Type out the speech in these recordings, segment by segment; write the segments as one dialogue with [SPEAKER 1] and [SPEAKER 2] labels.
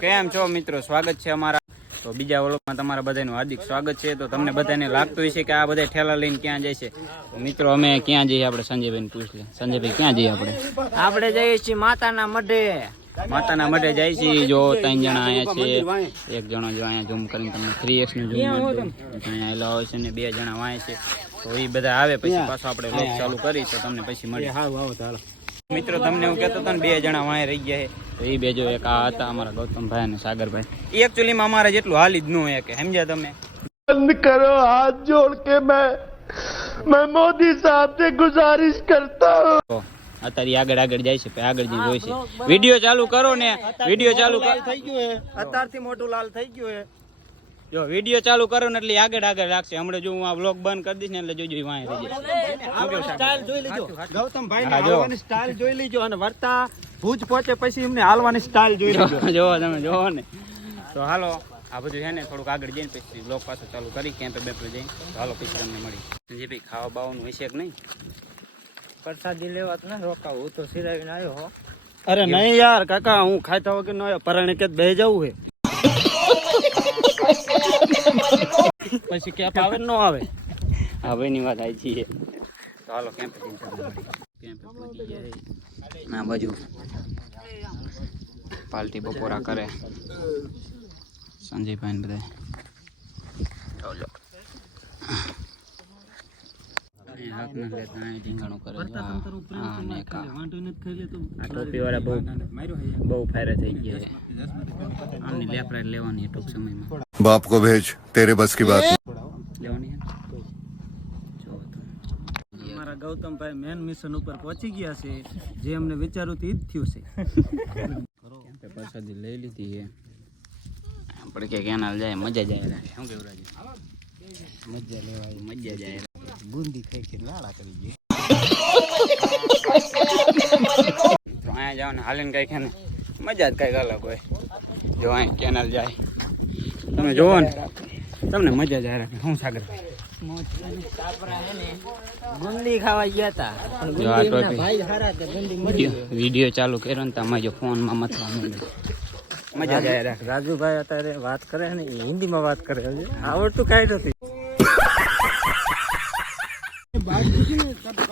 [SPEAKER 1] કેમ છો મિત્રો? સ્વાગત છે અમારા. તો બીજા વલોગમાં તમારા બધાનું હાર્દિક સ્વાગત છે. તો તમને બધાને લાગતું છે કે આ બધા ઠેલા લઈને ક્યાં જાય છે. મિત્રો અમે ક્યાં જઈએ આપણે? સંજયભાઈ પૂછ લે. સંજયભાઈ ક્યાં જઈએ આપણે?
[SPEAKER 2] આપણે જઈએ છીએ માતાના મઢે.
[SPEAKER 1] માતાના મઢે જાય છે. જો ત્રણ જણા અહીંયા છે. એક જણો જો અહીંયા ઝૂમ કરીને તમને થ્રી એક્સનું ઝૂમ અહીંયા એલા હોય છે ને બે જણા વાય છે. તો એ બધા આવે પછી પાછો આપણે લોક ચાલુ કરી તો તમને પછી મળી મિત્રો તમને હું કહેતો હતો ને બે જણા વાય રહી ગયા છે. એ બેજો એક આ હતા અમારા ગૌતમભાઈ અને સાગરભાઈ. એ એકચ્યુઅલીમાં અમારે જેટલું હાલી જ ન હોય કે સમજ્યા તમે?
[SPEAKER 3] બંધ કરો હાથ જોડ કે મેં મેં મોદી સાહેબથી ગુજારિશ કરતા.
[SPEAKER 1] હું અત્યારે આગળ આગળ જાય છે આગળ જે હોય છે. વીડિયો ચાલુ કરો ને વીડિયો ચાલુ
[SPEAKER 2] થઈ ગયું છે. અત્યારથી મોટું લાલ થઈ ગયું છે.
[SPEAKER 1] જો વીડિયો ચાલુ કરો ને એટલે આગળ આગળ રાખશે. હમણાં જો હું આ બ્લોગ બંધ કરી દઈશ ને એટલે જોજો રહી જશે.
[SPEAKER 2] સ્ટાઇલ જોઈ લીજો. ગૌતમભાઈ
[SPEAKER 1] હા,
[SPEAKER 2] આવવાની સ્ટાઇલ જોઈ લીજો અને વર્તા ભૂજ પહોંચે પછી એમને હાલવાની સ્ટાઇલ જોઈ લીજો.
[SPEAKER 1] જો- જોવો તમે જોવો ને. તો હાલો આ બધું છે ને થોડુંક આગળ જઈને પછી બ્લોગ પાછો ચાલુ કરી કેમ્પે બેપે જઈને. તો હાલો પછી તમને મળી. સંજય ભાઈ ખાવા બાવાનું હશે કે નહીં?
[SPEAKER 2] પ્રસાદી લેવા તો ના રોકાવું હું તો સિરાવીને આવ્યો હો. અરે નહીં યાર કાકા હું ખાતા વગર નો પરાણે કે બે જવું હે. પછી કેપ આવે ને નો આવે?
[SPEAKER 1] હા ભાઈની વાત આવી છે તો હાલો કેમ્પે જઈને તમને મળી કેમ્પે પહોંચી ગયા? ના બાજુ. પાલટી બપોરા કરે. સંજયભાઈ ને બધા
[SPEAKER 4] બાપ કો ભેજ
[SPEAKER 1] તેરે બસ કી બાત.
[SPEAKER 2] અમારા ગૌતમભાઈ મેન મિશન ઉપર પહોંચી ગયા છે. જે અમને વિચારું તે જ થયું છે.
[SPEAKER 1] પ્રસાદી લઈ લીધી છે આપણે કે ક્યાં જાય મજા જાય શું કેવું મજા લેવાય મજા જાય બુંદી ખાઈ કે લાડા કરી દે મિત્રો અહીંયા જાવ ને હાલીને કઈ છે ને મજા જ કંઈક અલગ હોય. જો અહીં કેનાલ જાય. તમે જોવો ને તમને મજા જ આવે શું સાગરભાઈ
[SPEAKER 2] ગુંદી ખાવા ગયા હતા
[SPEAKER 1] જો આ ટોપી.
[SPEAKER 2] ભાઈ હારા તે ગુંદી મળી
[SPEAKER 1] વીડિયો ચાલુ કર્યો ને તમે જો ફોનમાં મથવા માંડ્યું. મજા જાય રાખે
[SPEAKER 2] રાજુભાઈ અત્યારે વાત કરે ને એ હિન્દીમાં વાત કરે આવડતું કાંઈ નથી.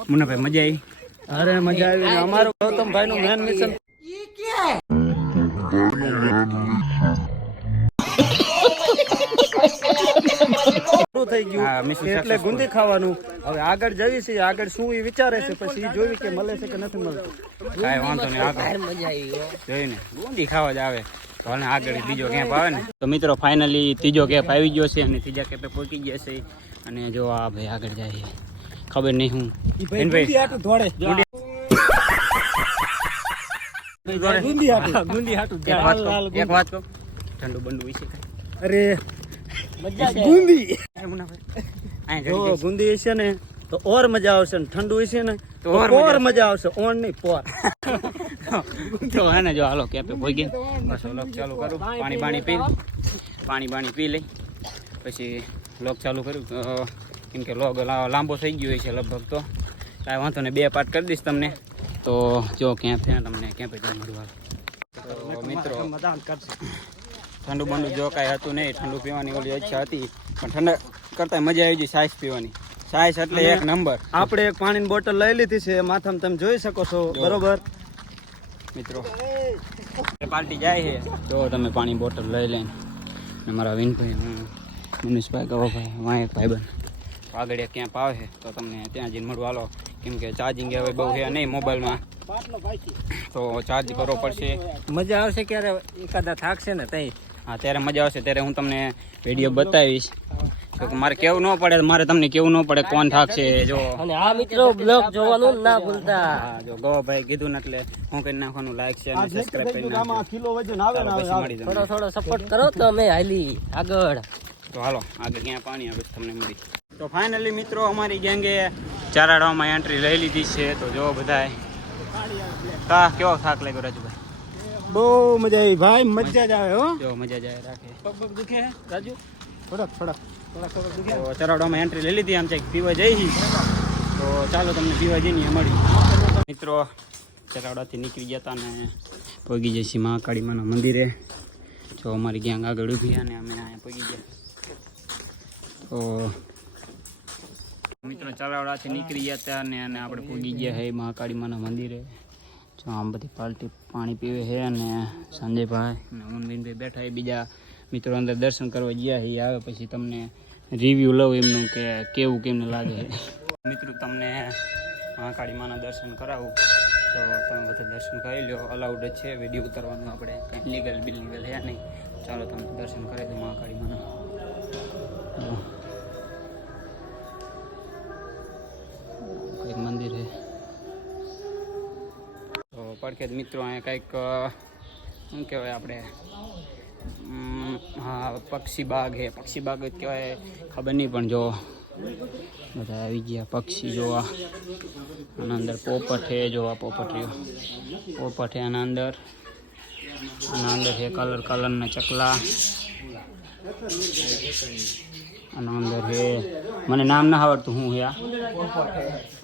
[SPEAKER 1] મુન્નાભાઈ મજા આવી
[SPEAKER 2] અરે મજા આવી. અમારો ગૌતમભાઈ નું મેન મિશન થઈ ગયું. એટલે ગુંદી ખાવાનું. હવે આગળ જવી છે આગળ શું એ વિચારે છે પછી જોવી કે મળે છે કે નથી મળતું.
[SPEAKER 1] કાંઈ વાંધો નહીં આગળ. જોઈને. ગુંદી ખાવા જ આવે. તો આગળ બીજો કેમ્પ આવે ને. તો મિત્રો ફાઇનલી ત્રીજો કેમ્પ આવી ગયો છે અને ત્રીજા કેમ્પે પહોંચી ગયા છે. અને જો આ ભાઈ આગળ જાય છે. ખબર નહીં હું. બેનભાઈ,
[SPEAKER 2] દોડે ગુંદી હાટું ગુંદી હાટું.
[SPEAKER 1] એક વાત કહું, એક વાત કહું. ઠંડુ બંડુ વિશે
[SPEAKER 2] અરે ગુંદી. ગુંદી ને તો ઓર મજા આવશે ને ઠંડુ હશે ને
[SPEAKER 1] તો ઓર
[SPEAKER 2] ઓર
[SPEAKER 1] મજા
[SPEAKER 2] આવશે. ઓન નહીં પોર.
[SPEAKER 1] તો હે જો હાલો કેમ્પે ભોઈ ગયા બસ લોક ચાલુ કરું. પાણી બાણી પી પાણી પાણી પી લઈ. પછી લોક ચાલુ કર્યું. કેમ કે લોગ લાંબો થઈ ગયો છે લગભગ તો. કાંઈ વાંધો ને બે પાર્ટ કરી દઈશ તમને. તો જો ક્યાં થયા તમને ક્યાં પછી મળવા. તો મિત્રો ઠંડુ બંડુ જો કાંઈ હતું નહીં ઠંડુ પીવાની ઓલી ઈચ્છા હતી પણ ઠંડા કરતા મજા આવી ગઈ સાઈસ પીવાની. સાઈસ એટલે એક નંબર.
[SPEAKER 2] આપણે એક પાણીની બોટલ લઈ લીધી છે માથામાં તમે જોઈ શકો છો બરોબર?
[SPEAKER 1] મિત્રો પાર્ટી જાય છે. જો તમે પાણી બોટલ લઈ લઈને મારા વિનભાઈ મનીષભાઈ ગવાભાઈ વાંક ભાઈ તો આગળ ક્યાંપ આવે તો તમને ત્યાં જઈને મળવા હાલો કેમ કે ચાર્જિંગ હવે બહુ છે નહીં મોબાઈલમાં તો ચાર્જ કરવો પડશે.
[SPEAKER 2] મજા આવશે ક્યારે? એકાદા થાકશે ને તઈ.
[SPEAKER 1] હા ત્યારે મજા આવશે. ત્યારે હું તમને વીડિયો બતાવીશ. મારે કેવું ન પડે મારે તમને કેવું ન પડે કોણ થાકશે જો.
[SPEAKER 2] અને આ મિત્રો બ્લોગ જોવાનું ના ભૂલતા.
[SPEAKER 1] જો ગો ભાઈ કીધું ને એટલે હું કરી નાખવાનું. લાઈક છે અને સબસ્ક્રાઇબ કરી નાખજો.
[SPEAKER 2] કિલો વજન આવે
[SPEAKER 1] ચાલો પછી
[SPEAKER 2] થોડો સપોર્ટ કરો તો અમે હાલી. આગળ.
[SPEAKER 1] તો હાલો આગળ ક્યાં પાણી આવે તમને મળી. તો ફાઇનલી મિત્રો અમારી ગેંગે ચારાડામાં એન્ટ્રી લઈ લીધી છે. તો જો બધાય. કા કેવો થાક લાગ્યો રાજુભાઈ?
[SPEAKER 2] બહુ મજા આવી. ભાઈ મજા જ આવે હો.
[SPEAKER 1] જો મજા જ આવે રાખે.
[SPEAKER 2] પગ પગ દુખે રાજુ? થોડાક થોડાક. થોડાક દુખે
[SPEAKER 1] ચરાડામાં એન્ટ્રી લઈ લીધી આમ છે પીવા જઈ તો ચાલો તમને પીવા જઈને મળી. મિત્રો ચરાવડાથી નીકળી ગયા હતા ને પગી જઈશી મહાકાળી માના મંદિરે. જો અમારી ગેંગ આગળ ઊભી અને અમે અહીંયા પગી ગયા. તો મિત્રો ચલાવડાથી નીકળી ગયા હતા અને અને આપણે પૂગી ગયા હે મહાકાળી માના મંદિરે. જો આમ બધી પાલટી પાણી પીવે છે અને સંજયભાઈ અને મોનબીનભાઈ બેઠા એ બીજા મિત્રો અંદર દર્શન કરવા ગયા છે આવે પછી તમને રિવ્યૂ લઉં એમનું કે કેવું કેમને લાગે મિત્રો, તમને મહાકાળી માના દર્શન કરાવું. તો તમે બધા દર્શન કરી લો અલાઉડ છે. વીડિયો ઉતારવાનું આપણે કંઈ લીગલ બિલીગલ છે નહીં. ચાલો તમને દર્શન કરી દો મહાકાળી માના. પડખે જ મિત્રો અહીંયા કંઈક શું કહેવાય આપણે? હા, પક્ષી બાગ હે. પક્ષી બાગ જ કહેવાય, ખબર નહીં પણ જો બધા આવી ગયા પક્ષી જોવા. આના અંદર પોપટ છે જોવા પોપટ પોપટ છે આના અંદર. આના અંદર છે કલર કલરના ચકલા. આના અંદર છે મને નામ ના આવડતું હું છે આ.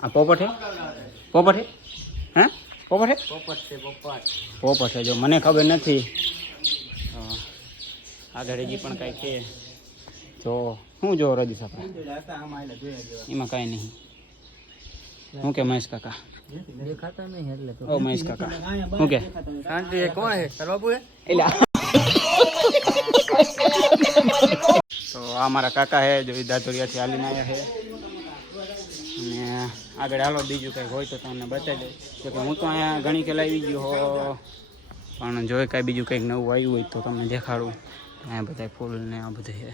[SPEAKER 1] આ પોપટ હે? પોપટ છે હે? પોપટ છે?
[SPEAKER 2] પોપટ છે પોપટ.
[SPEAKER 1] પોપટ છે જો મને ખબર નથી. આગળ હજી પણ કાંઈ છે. જો શું જો રજી આપણે. એમાં કાંઈ નહીં. શું કે મહેશ કાકા?
[SPEAKER 2] દેખાતા નહીં એટલે
[SPEAKER 1] ઓ મહેશ કાકા. શું કે?
[SPEAKER 2] શાંતિ કોણ છે? સરબાબુ
[SPEAKER 1] એટલે તો આ મારા કાકા હે જો દાતોડિયાથી હાલીને આવ્યા છે. અને આગળ હાલો, બીજું કંઈક હોય તો તમને બતાવી દઉં. કે હું તો અહીંયા ઘણી કે લાવી ગયો હો. પણ જો કાંઈ બીજું કંઈક નવું આવ્યું હોય તો તમને દેખાડું. અહીંયા બધા ફૂલ ને આ બધું છે.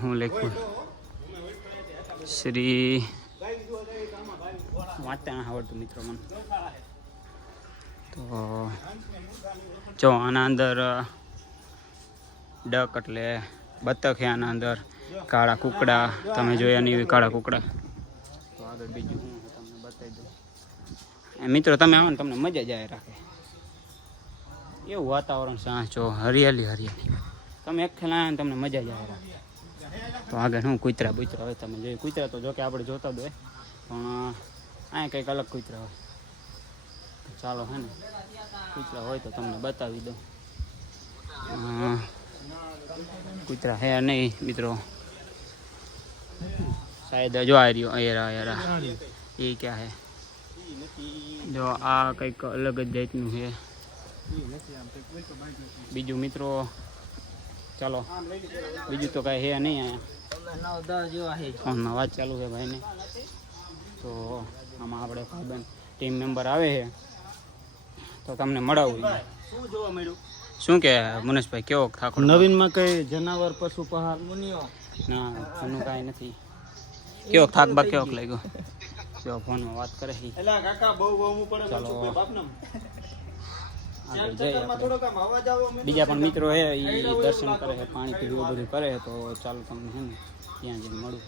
[SPEAKER 1] હું લખ્યું? શ્રી વાંચતા આવડતું મિત્રો મને. તો જો આના અંદર ડક એટલે બતક છે આના અંદર. કાળા કુકડા તમે જોયા નહીં કાળા કુકડા. તો આગળ બીજું હું તમને બતાવી દઉં. એ મિત્રો તમે આવો ને તમને મજા જ આવે રાખે. એવું વાતાવરણ સાંજ જો હરિયાળી હરિયાળી. તમે એક ખેલા ને તમને મજા જ આવે રાખે. તો આગળ હું કૂતરા બુતરા હોય તમે જોઈએ. કૂતરા તો જો કે આપણે જોતા જ હોય પણ અહીંયા કંઈક અલગ કૂતરા હોય. ચાલો હે ને કૂતરા હોય તો તમને બતાવી દઉં. કૂતરા હે નહીં મિત્રો? શાયદ જો આ રહ્યો અયરા અયરા એ ક્યાં હે જો આ કંઈક અલગ જ જાતનું છે બીજું મિત્રો ચાલો બીજું તો કાંઈ હે નહીં અહીંયા ફોનમાં વાત ચાલુ છે ભાઈને। તો આમાં આપણે ભાઈબંધ ટીમ મેમ્બર આવે છે, તો તમને મળાવું
[SPEAKER 2] શું
[SPEAKER 1] કે મનીષભાઈ, કેવો થાકો
[SPEAKER 2] નવીનમાં કઈ જનાવર, પશુ પહાર મુનિયો
[SPEAKER 1] ના એનું કાંઈ નથી. કેવો થાક બાક કેવો લાગ્યો? જો ફોનમાં વાત કરે છે
[SPEAKER 2] એલા કાકા બહુ બહુ પડે
[SPEAKER 1] ચાલો.
[SPEAKER 2] અમે
[SPEAKER 1] બીજા પણ મિત્રો છે એ દર્શન કરે છે પાણી પીવું બધું કરે છે તો ચાલો તમને છે ને ત્યાં જઈને મળું.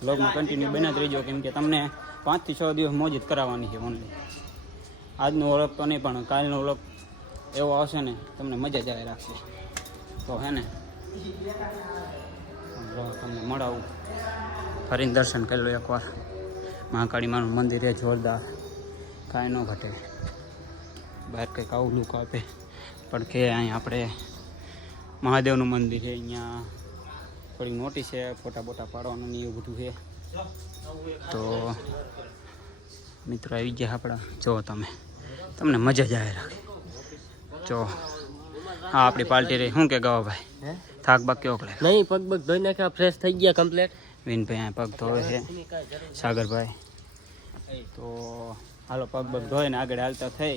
[SPEAKER 1] બ્લોગમાં કન્ટિન્યુ બને જ રહીજો કેમ કે તમને પાંચથી છ દિવસ મોજ જ કરાવવાની છે ઓનલી આજનો ઓળખ તો નહીં પણ કાલનો ઓળખ એવો આવશે ને તમને મજા જ આવે રાખશે. તો હે ને. તમને મળાવું. ફરીને દર્શન કરી લો એકવાર. મહાકાળી માનું મંદિર એ જોરદાર. કાંઈ ન ઘટે. બહાર કંઈક આવું લુક આપે. પણ કે અહીંયા આપણે મહાદેવનું મંદિર છે, અહીંયા થોડી મોટી છે, ફોટા બોટા પાડવાનું ને એવું બધું છે. તો મિત્રો આવી ગયા આપણા. જો તમે. તમને મજા જ આવે રાખે. જો. હા, આપણી પાર્ટી રહી. શું કે ગવા ભાઈ? થાક બાક કેવો લાગે
[SPEAKER 2] નહીં પગ પગ ધોઈ નાખ્યા ફ્રેશ થઈ ગયા કમ્પ્લીટ
[SPEAKER 1] વિનભાઈ આ પગ ધોવે છે. સાગરભાઈ. તો હાલો પગ પગ ધોઈને આગળ હાલતા થઈ.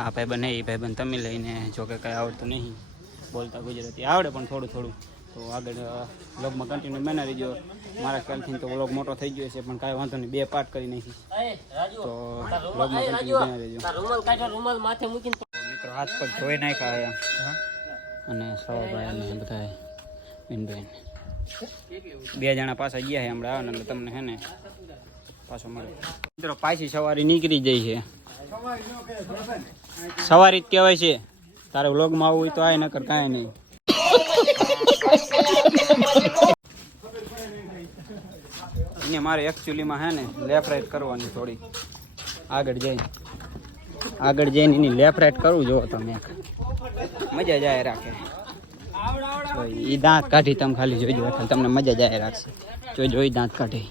[SPEAKER 1] આ ભાઈ બને એ ભાઈ બન તમે લઈને જો કે કાંઈ આવડતું નહીં. બોલતા ગુજરાતી આવડે પણ થોડું થોડું. તો આગળ વ્લોગમાં કન્ટિન્યુ બના રહીજો મારા ખ્યાલથી તો વ્લોગ મોટો થઈ ગયો છે પણ કાંઈ વાંધો નહીં બે પાર્ટ કરી નાખીશ. તો વ્લોગમાં કન્ટિન્યુ બના રહીજો
[SPEAKER 2] રૂમાલ કાઢો રૂમાલ માથે મૂકીને
[SPEAKER 1] મિત્રો હાથ પગ ધોઈ નાખ્યા અને સવાભાઈ અને બધા વિનભાઈ બે જણા પાછા ગયા છે હમણાં આવે ને તમને હે ને પાછો મળે. મિત્રો, પાછી સવારી નીકળી જાય છે. સવારી જ કહેવાય છે. તારે વ્લોગમાં આવવું હોય તો આ નકર કાંઈ નહીં. એને મારે એકચ્યુઅલીમાં હે ને લેફ્ટ રાઈટ કરવાની થોડી. આગળ જઈ આગળ જઈને એની લેફ્ટ રાઈટ કરવું જોવો તમે. મજા જાય રાખે. તો ઈ દાંત કાઢી તમે ખાલી જોઈ એટલે તમને મજા જાય રાખશે. જોઈ જોઈ દાંત કાઢી.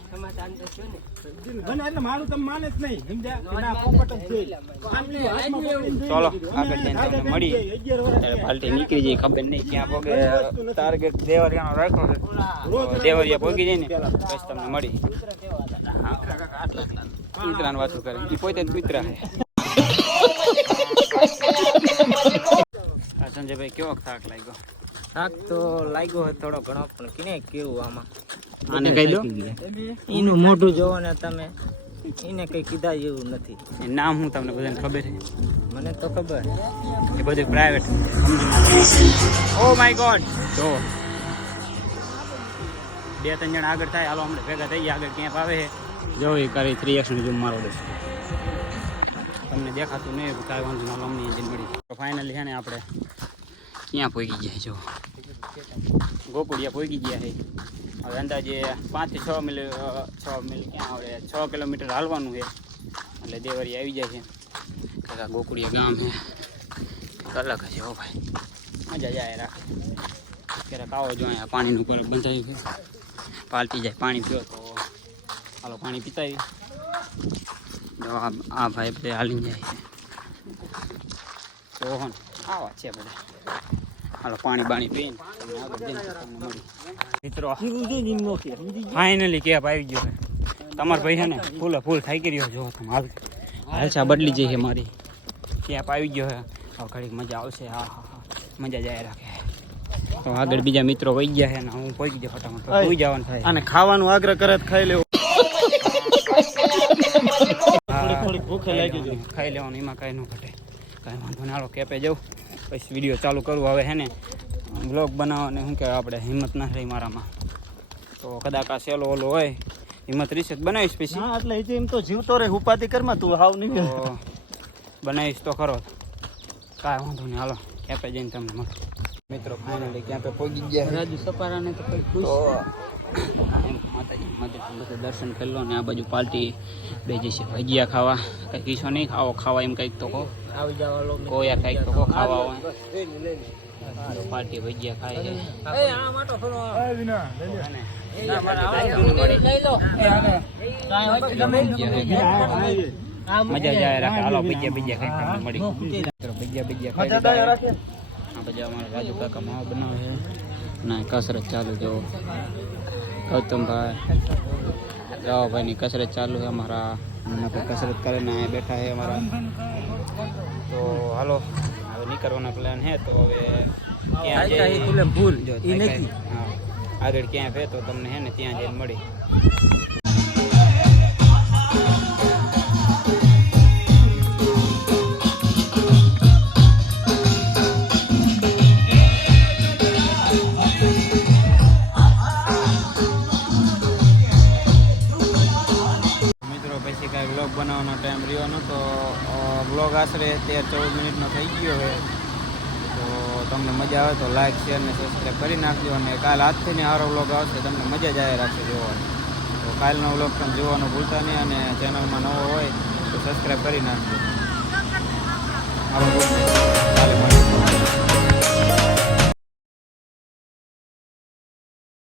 [SPEAKER 1] ચલો આગળ જઈને તમને મળી પાલટી નીકળી જાય ખબર નહીં ક્યાં પોગે. ટાર્ગેટ દેવરિયાનો રાખો દેવરિયા પોગી જાય ને પછી તમને મળી કૂતરાની વાતો કરે. એ પોતે કૂતરા છે. સંજયભાઈ કેવો થાક લાગ્યો?
[SPEAKER 2] થાક તો લાગ્યો હોય થોડો ઘણો પણ કિને કેવું આમાં?
[SPEAKER 1] આને કહી દો.
[SPEAKER 2] એનું મોઢું જોવો ને તમે. એને કઈ કીધા જેવું નથી.
[SPEAKER 1] એ નામ હું તમને બધાને ખબર છે?
[SPEAKER 2] મને તો ખબર.
[SPEAKER 1] એ બધું પ્રાઇવેટ ઓ માય ગોડ જો. બે ત્રણ જણા આગળ થાય. હાલો હમણાં ભેગા થઈ ગયા. આગળ ક્યાંક આવે છે. જો એ કરી થ્રી એક્શન જો મારો દે તમને દેખાતું નહીં કાંઈ વાંધો ના અમને એન્જિન મળી. તો ફાઇનલી છે ને આપણે ક્યાં પોગી ગયા જો ગોકુડિયા પોગી ગયા છે. હવે અંદાજે પાંચથી છ મિલ છ મિલ ક્યાં આવડે? છ કિલોમીટર હાલવાનું છે. એટલે દેવરી આવી જાય છે. કાકા ગોકુડિયા ગામ છે. કલાક છે હો ભાઈ. મજા જાય રાખે. ક્યારેક આવો જો અહીંયા પાણીનું પર બંધાયું છે. પાલટી જાય પાણી પીવો તો હાલો પાણી પીતાવી જો આ ભાઈ બધે હાલી જાય છે. રોહન આવા છે બધા. હાલો પાણી બાણી પીને મિત્રો ફાઇનલી કેપ આવી ગયો છે. તમારો ભાઈ છે ને ફૂલે ફૂલ થઈ ગયો જો તમે હાલ હાલસા બદલી જઈ છે મારી. કેપ આવી ગયો છે. હવે ઘડીક મજા આવશે. હા હા હા. મજા જાય રાખે. તો આગળ બીજા મિત્રો વહી ગયા છે ને હું પહોંચી ગયો ફટાફટ. તો જવાનું થાય.
[SPEAKER 2] અને ખાવાનું આગ્રહ કરે તો ખાઈ લેવું.
[SPEAKER 1] થોડી
[SPEAKER 2] થોડીક ભૂખે લાગી.
[SPEAKER 1] ખાઈ લેવાનું એમાં કાંઈ ન ઘટે. કાંઈ વાંધો ના કેપે જાઉં પછી વીડિયો ચાલુ કરવું હવે હે ને બ્લોગ બનાવવાની શું કહેવાય આપણે હિંમત ના રહી મારામાં. તો કદાચ આ સેલો ઓલો હોય હિંમત રીસે બનાવીશ પછી.
[SPEAKER 2] હા એટલે હજી એમ તો જીવતો રહે ઉપાધિ કરમાં તું હાવ નહીં
[SPEAKER 1] બનાવીશ તો ખરો. કાંઈ વાંધો નહીં હાલો કેપે જઈને તમને મળો. મિત્રો ફાઇનલી ક્યાં પહોંચી ગયા રાજુ સપારાને તો કોઈ ખુશ માતાજી માતાજી બધે દર્શન કરી લો ને આ બાજુ પાર્ટી બે જશે ભજીયા ખાવા. કંઈક કીશો નહીં ખાવો ખાવા એમ કંઈક તો કહો.
[SPEAKER 2] આવી જવા
[SPEAKER 1] કોયા કંઈક તો કહો ખાવા હોય. પાર્ટી ભજીયા ખાય છે.
[SPEAKER 2] એ આ માટો ફરો
[SPEAKER 1] અને મજા જાય રાખે. હાલો ભજીયા ભજીયા ખાઈ મળી. ભજીયા ભજીયા ખાઈ આ બધા અમારા રાજુ કાકા માવા બનાવે છે. ના કસરત ચાલુ જો ગૌતમભાઈ રાવભાઈની કસરત ચાલુ છે અમારા. કસરત કરીને અહીંયા બેઠા છે અમારા. તો હાલો હવે નીકળવાનો પ્લાન છે તો હવે ક્યાં જઈએ?
[SPEAKER 2] ભૂલ.
[SPEAKER 1] હા. આગળ ક્યાં છે તો તમને હે ને ત્યાં જઈને મળી. મિત્રો કાંઈ વ્લોગ બનાવવાનો ટાઈમ રહ્યો નહોતો. વ્લોગ આશરે તેર ચૌદ મિનિટનો થઈ ગયો છે. તો તમને મજા આવે તો લાઈક શેર ને સબસ્ક્રાઈબ કરી નાખજો અને કાલ આજથી ને સારો વ્લોગ આવશે. તમને મજા જ આવે રાખશે જોવાની. તો કાલનો વ્લોગ પણ જોવાનું ભૂલતા નહીં અને ચેનલમાં નવો હોય તો સબસ્ક્રાઈબ કરી નાખજો. હાલો, કાલે.